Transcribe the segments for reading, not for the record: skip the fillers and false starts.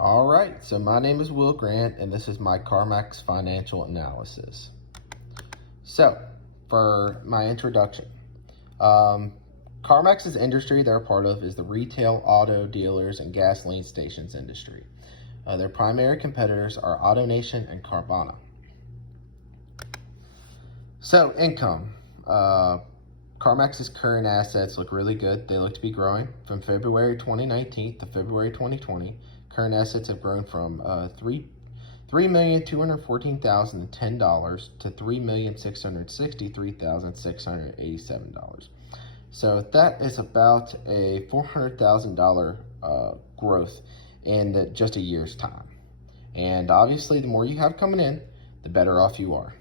All right, so my name is Will Grant, and this is my CarMax financial analysis. So, for my introduction, CarMax's industry they're a part of is the retail auto dealers and gasoline stations industry. Their primary competitors are AutoNation and Carvana. So, income. CarMax's current assets look really good. They look to be growing from February 2019 to February 2020. Current assets have grown from $3,214,010 to $3,663,687. So that is about a $400,000 growth in just a year's time. And obviously, the more you have coming in, the better off you are.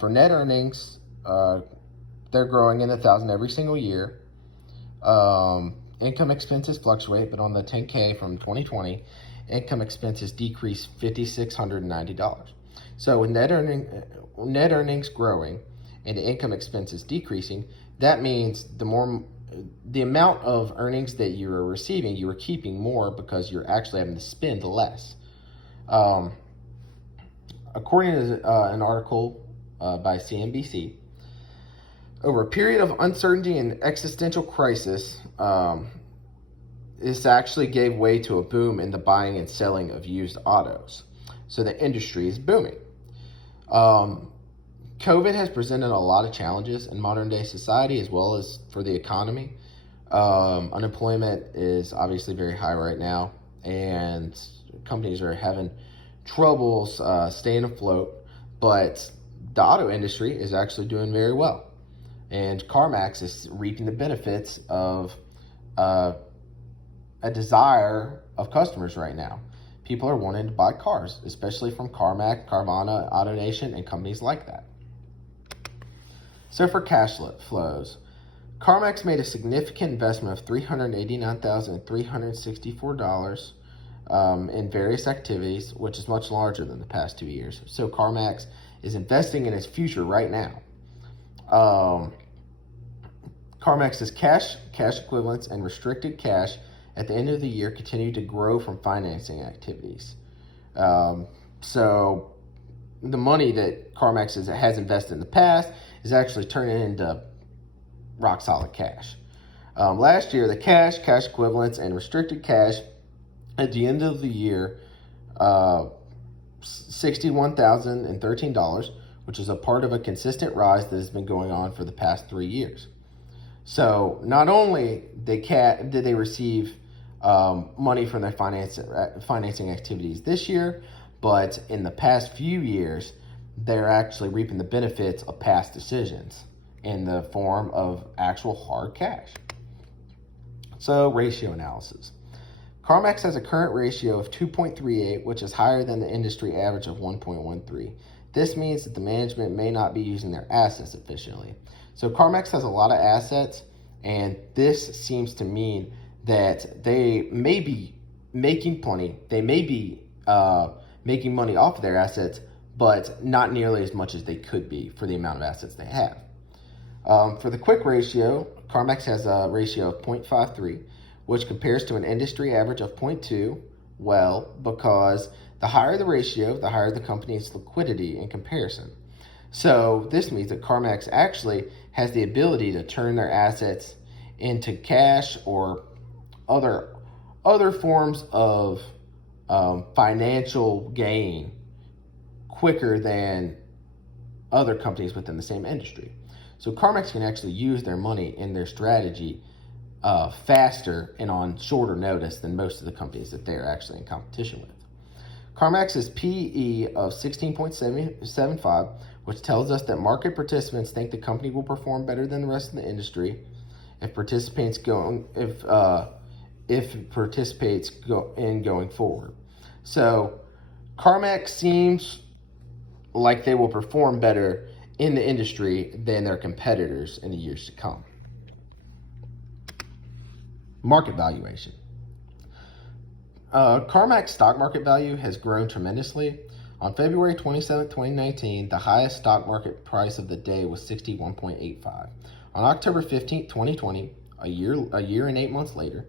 For net earnings, they're growing in 1,000 every single year. Income expenses fluctuate, but on the 10K from 2020, income expenses decreased $5,690. So with net earnings growing and the income expenses decreasing, that means the amount of earnings that you are receiving, you are keeping more because you're actually having to spend less. According to an article by CNBC, over a period of uncertainty and existential crisis, this actually gave way to a boom in the buying and selling of used autos. So the industry is booming. COVID has presented a lot of challenges in modern day society as well as for the economy. Unemployment is obviously very high right now, and companies are having troubles staying afloat, but the auto industry is actually doing very well. And CarMax is reaping the benefits of a desire of customers right now. People are wanting to buy cars, especially from CarMax, Carvana, AutoNation, and companies like that. So for cash flows, CarMax made a significant investment of $389,364 in various activities, which is much larger than the past 2 years. So CarMax is investing in its future right now. CarMax's cash equivalents, and restricted cash at the end of the year continue to grow from financing activities. So the money that CarMax has invested in the past is actually turning into rock solid cash. Last year, the cash equivalents, and restricted cash at the end of the year, $61,013, which is a part of a consistent rise that has been going on for the past 3 years. So not only did they receive money from their financing activities this year, but in the past few years, they're actually reaping the benefits of past decisions in the form of actual hard cash. So ratio analysis. CarMax has a current ratio of 2.38, which is higher than the industry average of 1.13. This means that the management may not be using their assets efficiently. So CarMax has a lot of assets, and this seems to mean that they may be making plenty. They may be making money off of their assets, but not nearly as much as they could be for the amount of assets they have. For the quick ratio, CarMax has a ratio of 0.53, which compares to an industry average of 0.2. Well, because the higher the ratio, the higher the company's liquidity in comparison. So this means that CarMax actually has the ability to turn their assets into cash or other forms of financial gain quicker than other companies within the same industry. So CarMax can actually use their money in their strategy faster and on shorter notice than most of the companies that they're actually in competition with. CarMax's PE of 16.75, which tells us that market participants think the company will perform better than the rest of the industry if participates going forward. So CarMax seems like they will perform better in the industry than their competitors in the years to come. Market valuation. CarMax stock market value has grown tremendously. On February 27, 2019, the highest stock market price of the day was $61.85. On October 15, 2020, a year and 8 months later,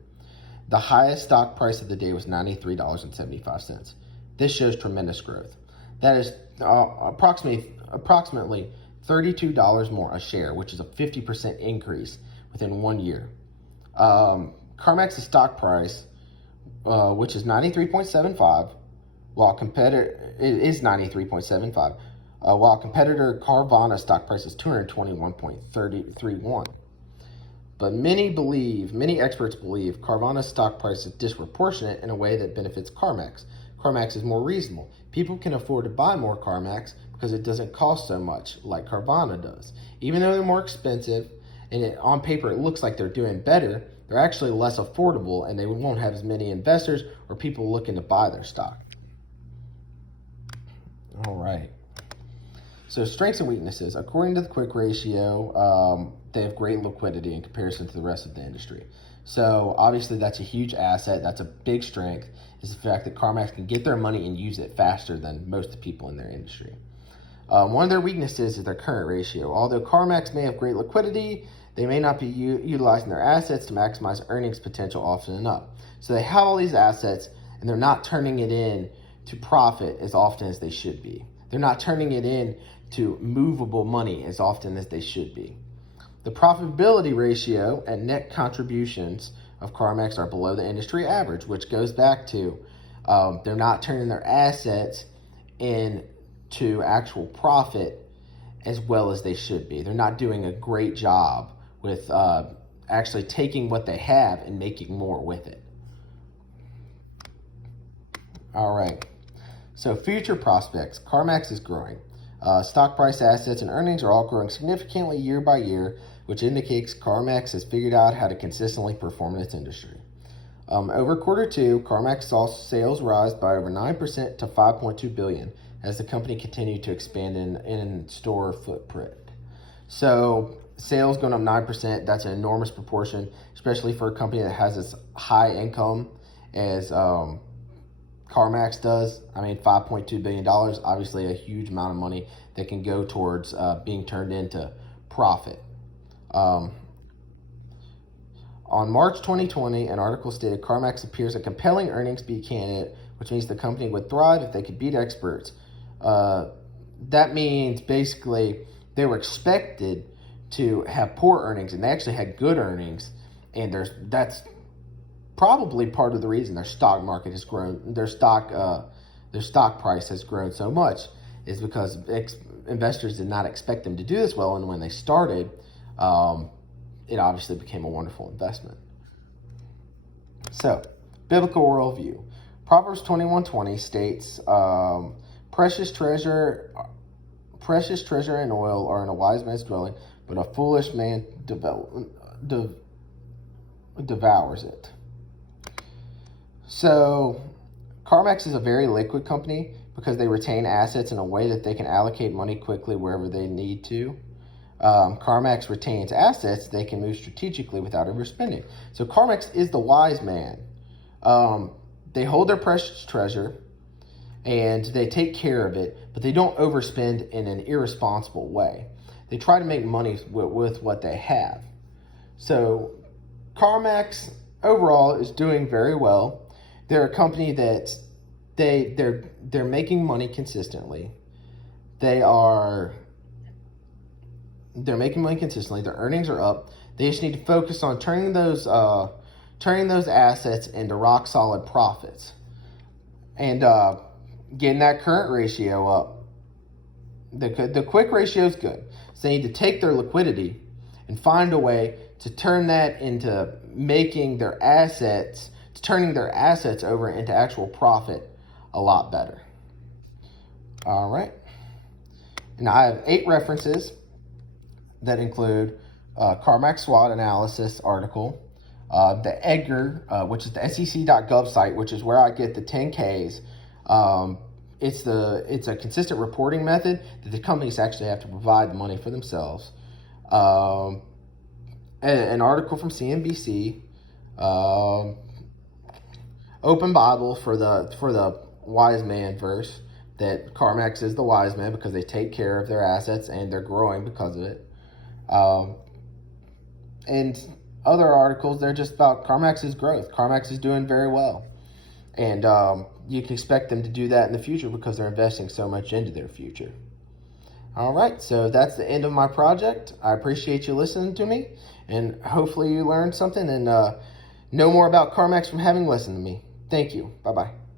The highest stock price of the day was $93.75. This shows tremendous growth. That is approximately $32 more a share, which is a 50% increase within 1 year. CarMax's stock price, which is 93.75, while competitor it is 93.75, while competitor Carvana's stock price is 221.331. But many experts believe Carvana's stock price is disproportionate in a way that benefits CarMax. CarMax is more reasonable. People can afford to buy more CarMax because it doesn't cost so much like Carvana does. Even though they're more expensive and on paper it looks like they're doing better, they're actually less affordable and they won't have as many investors or people looking to buy their stock. All right. So strengths and weaknesses. According to the quick ratio, they have great liquidity in comparison to the rest of the industry. So obviously that's a huge asset. That's a big strength, is the fact that CarMax can get their money and use it faster than most people in their industry. One of their weaknesses is their current ratio. Although CarMax may have great liquidity, they may not be utilizing their assets to maximize earnings potential often enough. So they have all these assets and they're not turning it in to profit as often as they should be. They're not turning it in to movable money as often as they should be. The profitability ratio and net contributions of CarMax are below the industry average, which goes back to they're not turning their assets into actual profit as well as they should be. They're not doing a great job with actually taking what they have and making more with it. All right. So future prospects. CarMax is growing. Stock price, assets, and earnings are all growing significantly year by year, which indicates CarMax has figured out how to consistently perform in its industry. Over Q2, CarMax saw sales rise by over 9% to $5.2 billion as the company continued to expand in store footprint. So sales going up 9%, that's an enormous proportion, especially for a company that has as high income as CarMax does. I mean, $5.2 billion, obviously a huge amount of money that can go towards being turned into profit. On March 2020, an article stated CarMax appears a compelling earnings beat candidate, which means the company would thrive if they could beat experts. That means basically they were expected to have poor earnings, and they actually had good earnings, and that's probably part of the reason their stock market has grown, their stock price has grown so much, is because investors did not expect them to do this well, and when they started, it obviously became a wonderful investment. So, biblical worldview. Proverbs 21:20 states, precious treasure and oil are in a wise man's dwelling, but a foolish man devours it. So, CarMax is a very liquid company because they retain assets in a way that they can allocate money quickly wherever they need to. CarMax retains assets they can move strategically without overspending. So CarMax is the wise man. They hold their precious treasure and they take care of it, but they don't overspend in an irresponsible way. They try to make money with what they have. So CarMax overall is doing very well. They're a company that they're making money consistently. They're making money consistently. Their earnings are up. They just need to focus on turning those assets into rock solid profits and getting that current ratio up. The quick ratio is good. So they need to take their liquidity and find a way to turn that into turning their assets over into actual profit a lot better. All right. Now I have 8 references that include CarMax SWOT analysis article, the Edgar, which is the SEC.gov site, which is where I get the 10Ks. It's a consistent reporting method that the companies actually have to provide the money for themselves. An article from CNBC, Open Bible for the wise man verse, that CarMax is the wise man because they take care of their assets and they're growing because of it. And other articles, they're just about CarMax's growth. CarMax is doing very well. And you can expect them to do that in the future because they're investing so much into their future. All right, so that's the end of my project. I appreciate you listening to me, and hopefully you learned something and know more about CarMax from having listened to me. Thank you. Bye-bye.